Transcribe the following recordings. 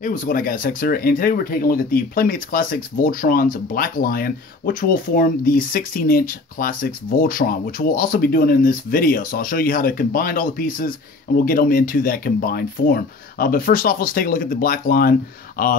Hey, what's going on, guys? Hex here, and today we're taking a look at the Playmates Classics Voltron's Black Lion, which will form the 16-inch Classics Voltron, which we'll also be doing in this video. So I'll show you how to combine all the pieces, and we'll get them into that combined form. But first off, let's take a look at the Black Lion.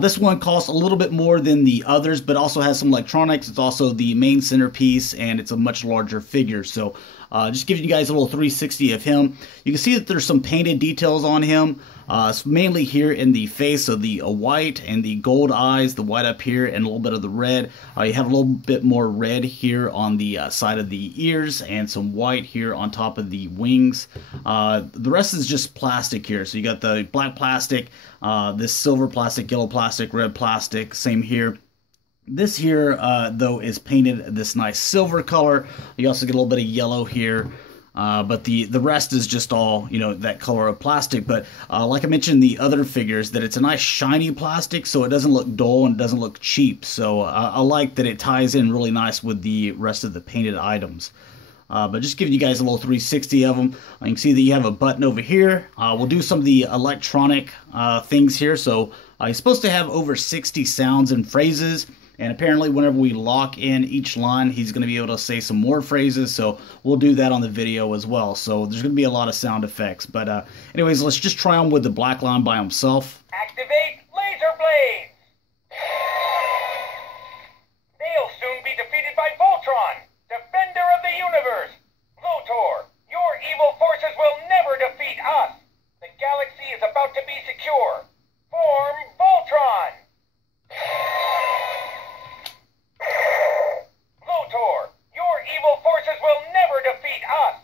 This one costs a little bit more than the others, but also has some electronics. It's also the main centerpiece, and it's a much larger figure. So just giving you guys a little 360 of him. You can see that there's some painted details on him. It's mainly here in the face, so the white and the gold eyes, the white up here, and a little bit of the red. You have a little bit more red here on the side of the ears, and some white here on top of the wings. The rest is just plastic here. So you got the black plastic, this silver plastic, yellow plastic, red plastic, same here. This here, though, is painted this nice silver color. You also get a little bit of yellow here. But the rest is just all, you know, that color of plastic. But like I mentioned, the other figures, that it's a nice shiny plastic, so it doesn't look dull and it doesn't look cheap. So I like that it ties in really nice with the rest of the painted items. But just giving you guys a little 360 of them. You can see that you have a button over here. We'll do some of the electronic things here. So you're supposed to have over 60 sounds and phrases. And apparently whenever we lock in each line, he's going to be able to say some more phrases. So we'll do that on the video as well. So there's going to be a lot of sound effects. But anyways, let's just try him with the Black Lion by himself. Activate laser blades! They'll soon be defeated by Voltron, defender of the universe. Voltor, your evil forces will never defeat us. The galaxy is about to be secure. Form Voltron! Voltor, your evil forces will never defeat us.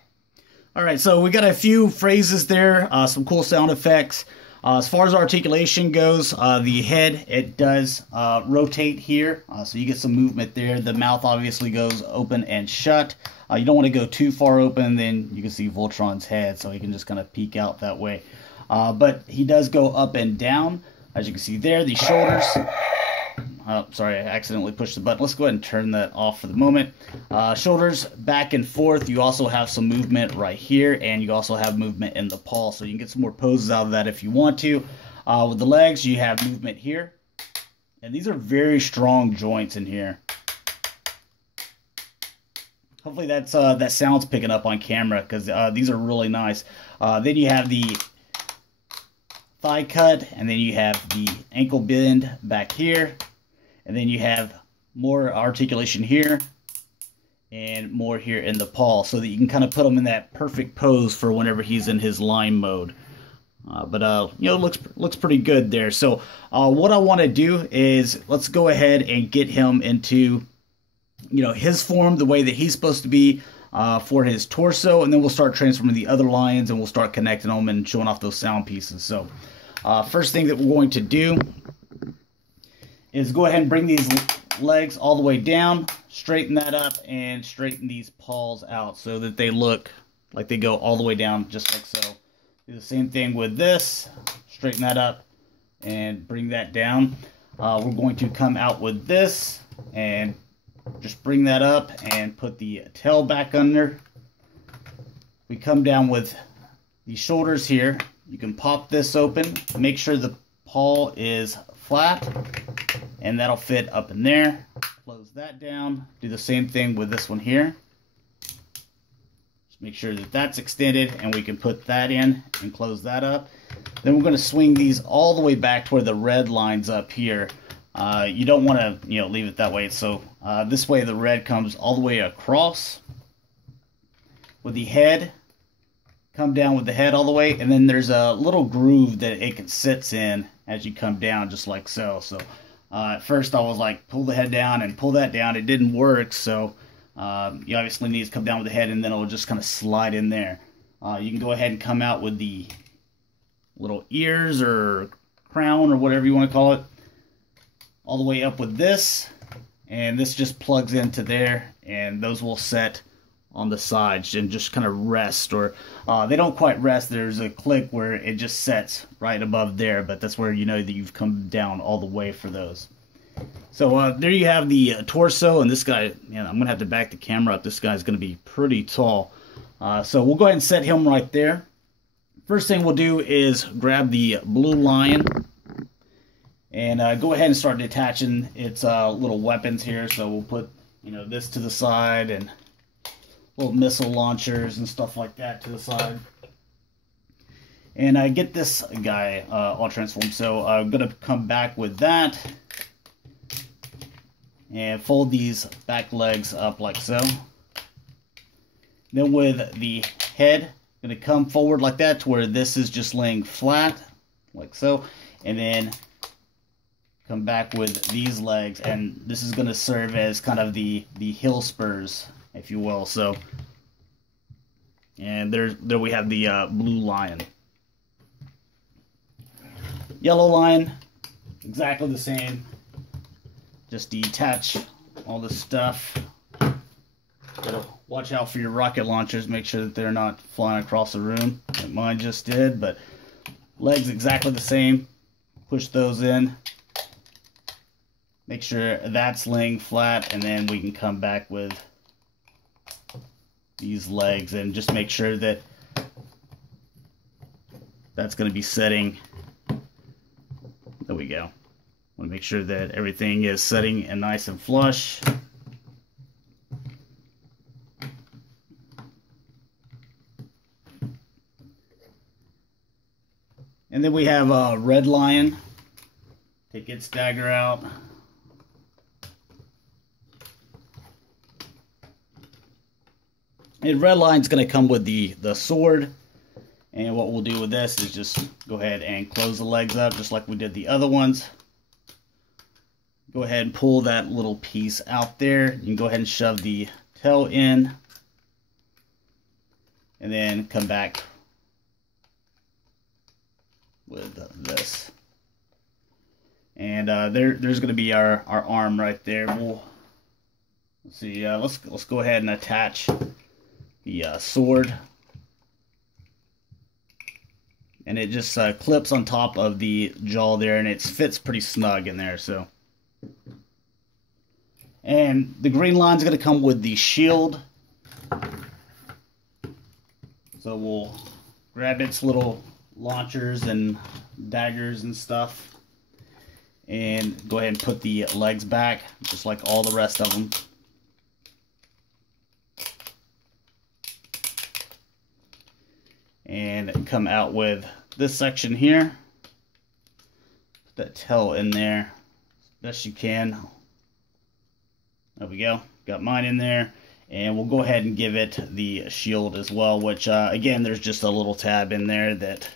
All right, so we got a few phrases there, some cool sound effects. As far as articulation goes, the head, it does rotate here, so you get some movement there. The mouth obviously goes open and shut. You don't want to go too far open, then you can see Voltron's head, so he can just kind of peek out that way. But he does go up and down, as you can see there. The shoulders... Oh, sorry, I accidentally pushed the button. Let's go ahead and turn that off for the moment. Shoulders back and forth. You also have some movement right here, and you also have movement in the paw, so you can get some more poses out of that if you want to. With the legs, you have movement here, and these are very strong joints in here. Hopefully that sound's picking up on camera, because these are really nice. Then you have the thigh cut, and then you have the ankle bend back here. And then you have more articulation here and more here in the paw, so that you can kind of put him in that perfect pose for whenever he's in his line mode. But you know, looks pretty good there. So what I want to do is let's go ahead and get him into, you know, his form, the way that he's supposed to be for his torso, and then we'll start transforming the other lions, and we'll start connecting them and showing off those sound pieces. So first thing that we're going to do is go ahead and bring these legs all the way down, straighten that up, and straighten these paws out so that they look like they go all the way down, just like so. Do the same thing with this, straighten that up, and bring that down. We're going to come out with this, and just bring that up, and put the tail back under. We come down with the shoulders here. You can pop this open, make sure the paw is flat, and that'll fit up in there. Close that down. Do the same thing with this one here. Just make sure that that's extended, and we can put that in and close that up. Then we're going to swing these all the way back to where the red lines up here. You don't want to, you know, leave it that way. So this way the red comes all the way across with the head. Come down with the head all the way, and then there's a little groove that it sits in as you come down, just like so. So at first I was like, pull the head down and pull that down. It didn't work, so you obviously need to come down with the head, and then it'll just kind of slide in there. You can go ahead and come out with the little ears or crown or whatever you want to call it, all the way up with this, and this just plugs into there, and those will set on the sides and just kind of rest, or they don't quite rest. There's a click where it just sets right above there, but that's where you know that you've come down all the way for those. So there you have the torso, and this guy, man, I'm gonna have to back the camera up. This guy's gonna be pretty tall. So we'll go ahead and set him right there. First thing we'll do is grab the blue lion, And go ahead and start detaching its little weapons here. So we'll put, this to the side, and little missile launchers and stuff like that to the side. And get this guy all transformed. So I'm going to come back with that. And fold these back legs up like so. Then with the head, I'm going to come forward like that to where this is just laying flat, like so. And then come back with these legs, and this is going to serve as kind of the heel spurs, if you will. So, and there we have the blue lion. Yellow lion, exactly the same. Just detach all this stuff. Gotta watch out for your rocket launchers. Make sure that they're not flying across the room, like mine just did. But legs exactly the same. Push those in. Make sure that's laying flat, and then we can come back with these legs and just make sure that that's going to be setting. There we go. Want to make sure that everything is setting and nice and flush. And then we have a red lion. Take its dagger out. And red lion's going to come with the sword. And what we'll do with this is just go ahead and close the legs up just like we did the other ones. Go ahead and pull that little piece out there. You can go ahead and shove the tail in. And then come back with this. And there's going to be our arm right there. Let's see. Let's go ahead and attach the sword. And it just clips on top of the jaw there, and it fits pretty snug in there. So. And the green line's going to come with the shield. So we'll grab its little launchers and daggers and stuff. And go ahead and put the legs back, just like all the rest of them. And come out with this section here. Put that tail in there as best you can. There we go. Got mine in there. And we'll go ahead and give it the shield as well, which, again, there's just a little tab in there that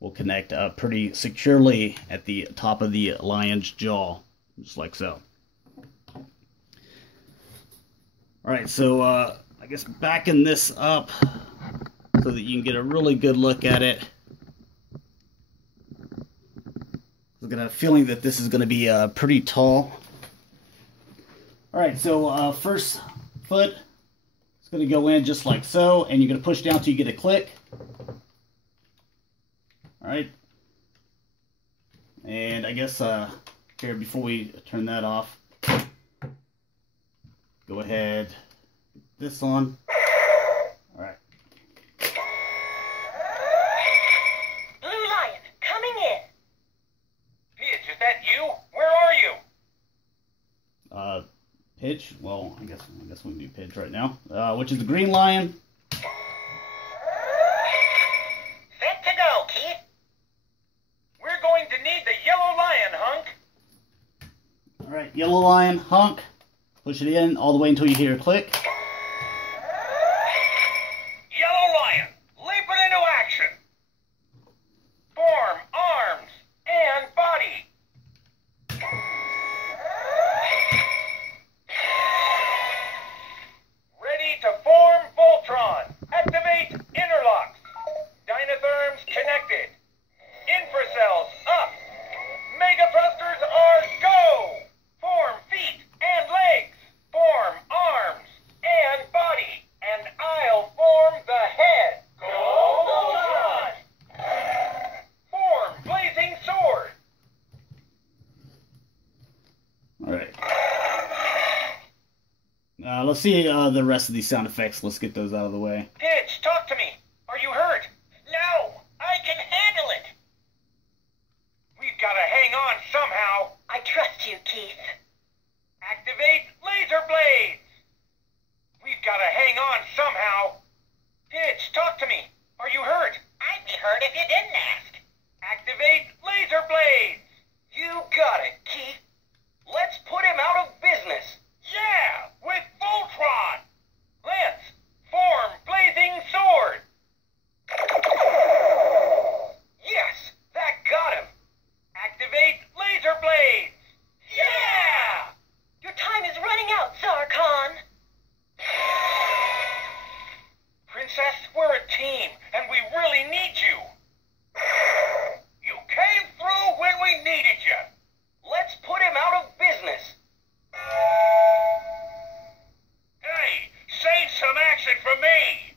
will connect pretty securely at the top of the lion's jaw, just like so. Alright, so I guess backing this up so that you can get a really good look at it. I've got a feeling that this is going to be pretty tall. Alright, so first foot is going to go in just like so, and you're going to push down till you get a click. Alright. And I guess here, before we turn that off, go ahead, get this on. Alright. Blue Lion, coming in. Pidge, is that you? Where are you? Pidge? Well, I guess we can do Pidge right now. Which is the green lion. Set to go, Keith. We're going to need the yellow lion, Hunk. Alright, yellow lion, Hunk. Push it in all the way until you hear a click. Yellow lion, leap it into action. Form, arms, and body. Ready to form Voltron. Activate interlocks. Dynatherms connected. Infracells up. Mega thrusters are go. Form feet and legs. Form arms and body. And I'll form the head. Go Voltron. Form blazing sword. Alright. Let's see the rest of these sound effects. Let's get those out of the way. Pidge, talk to me. Are you hurt? No, I can handle it. got you, Keith. Activate laser blades! We've got to hang on somehow. Pitch, talk to me. Are you hurt? I'd be hurt if you didn't ask. Activate laser blades! You got it, Keith. Let's put him out of business. Yeah, with Voltron! Lance, form blazing sword! Yes, that got him. Activate laser blades! Yeah! Your time is running out, Zarkon. Princess, we're a team, and we really need you. You came through when we needed you. Let's put him out of business. Hey, save some action for me.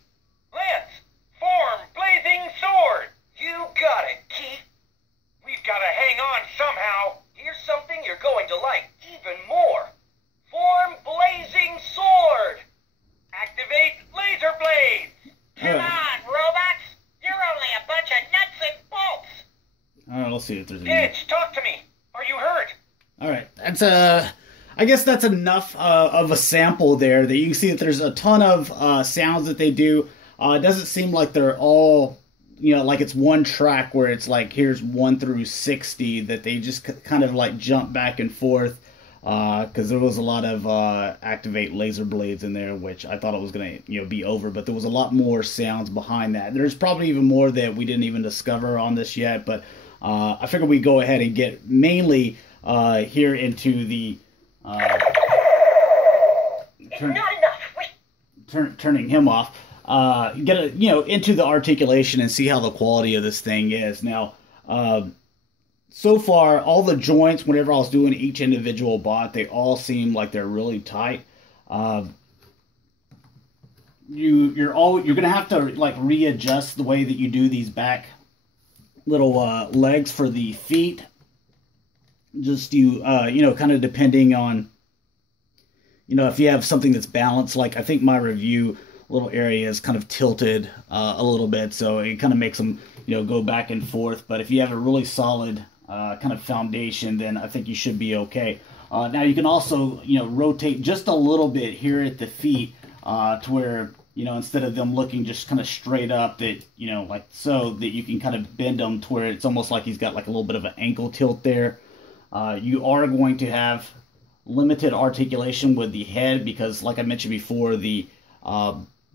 Lance, form blazing sword. You got it, Keith. We've got to hang on somehow. Here's something you're going to like even more. Form blazing sword. Activate laser blades. Come on, robots. You're only a bunch of nuts and bolts. All right, let's see if there's any. Pitch, talk to me. Are you hurt? All right, that's I guess that's enough of a sample there that you can see that there's a ton of sounds that they do. It doesn't seem like they're all, like it's one track where it's like here's 1 through 60 that they just kind of like jump back and forth because there was a lot of activate laser blades in there, which I thought it was gonna be over, but there was a lot more sounds behind that. There's probably even more that we didn't even discover on this yet, but I figured we'd go ahead and get mainly here into the It's not enough. turning him off. Get into the articulation and see how the quality of this thing is. Now, so far, all the joints, whenever I was doing each individual bot, they all seem like they're really tight. You're gonna have to like readjust the way that you do these back little legs for the feet. Just kind of depending on if you have something that's balanced. Like I think my review little area is kind of tilted a little bit, so it kind of makes them go back and forth. But if you have a really solid kind of foundation, then I think you should be okay. Now you can also rotate just a little bit here at the feet to where instead of them looking just kind of straight up, that like so, that you can kind of bend them to where it's almost like he's got like a little bit of an ankle tilt there. You are going to have limited articulation with the head because, like I mentioned before, the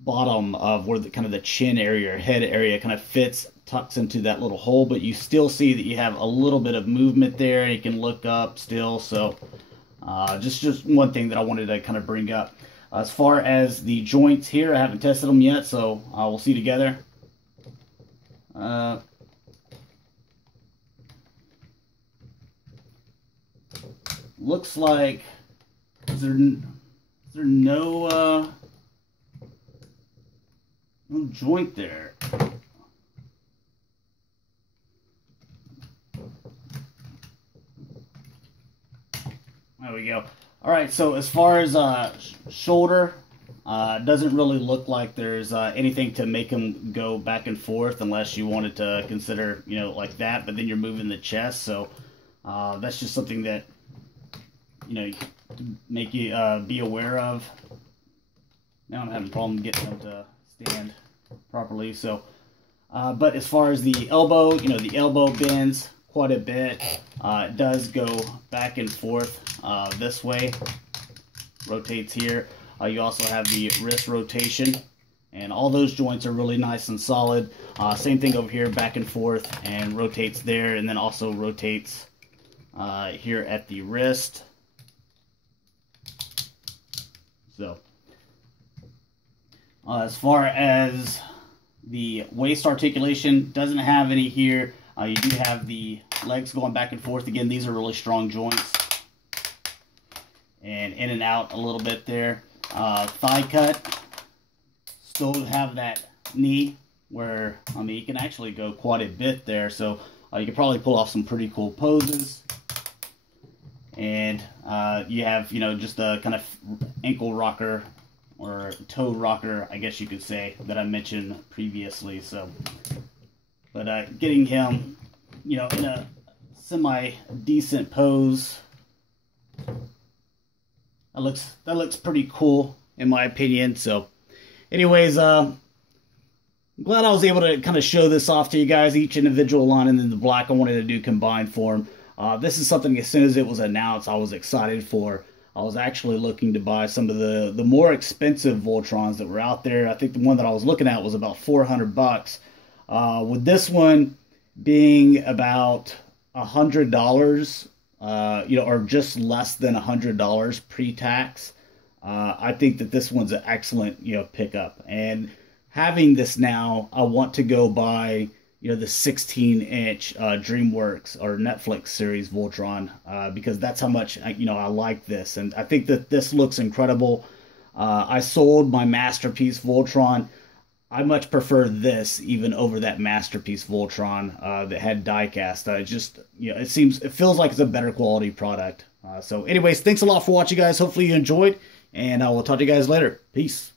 bottom of where the chin area or head area kind of tucks into that little hole, but you still see that you have a little bit of movement there, and you can look up still. So just one thing that I wanted to kind of bring up. As far as the joints here, I haven't tested them yet, so we'll see together. Looks like is there no joint there. There we go. All right, so as far as shoulder, doesn't really look like there's anything to make them go back and forth unless you wanted to consider like that, but then you're moving the chest, so that's just something that to make you be aware of. Now I'm having a problem getting them to stand properly. So, but as far as the elbow, the elbow bends quite a bit. It does go back and forth this way. Rotates here. You also have the wrist rotation, and all those joints are really nice and solid. Same thing over here, back and forth, and rotates there, and then also rotates here at the wrist. So, as far as the waist articulation, doesn't have any here. You do have the legs going back and forth. Again, these are really strong joints. And in and out a little bit there. Thigh cut. Still have that knee where, you can actually go quite a bit there. So, you can probably pull off some pretty cool poses. And you have, just a kind of ankle rocker or toe rocker, I guess you could say, that I mentioned previously. So, but getting him, in a semi-decent pose That looks pretty cool in my opinion. So, anyways, I'm glad I was able to kind of show this off to you guys, each individual line, and then the black I wanted to do combined form. This is something as soon as it was announced, I was excited for. I was actually looking to buy some of the more expensive Voltrons that were out there. I think the one that I was looking at was about $400. With this one being about $100, or just less than $100 pre-tax, I think that this one's an excellent, pickup. And having this now, I want to go buy, the 16-inch DreamWorks or Netflix series Voltron, because that's how much I like this, and I think that this looks incredible. I sold my Masterpiece Voltron. I much prefer this even over that Masterpiece Voltron that had diecast. It feels like it's a better quality product. So anyways, thanks a lot for watching, guys. Hopefully you enjoyed, and I will talk to you guys later. Peace.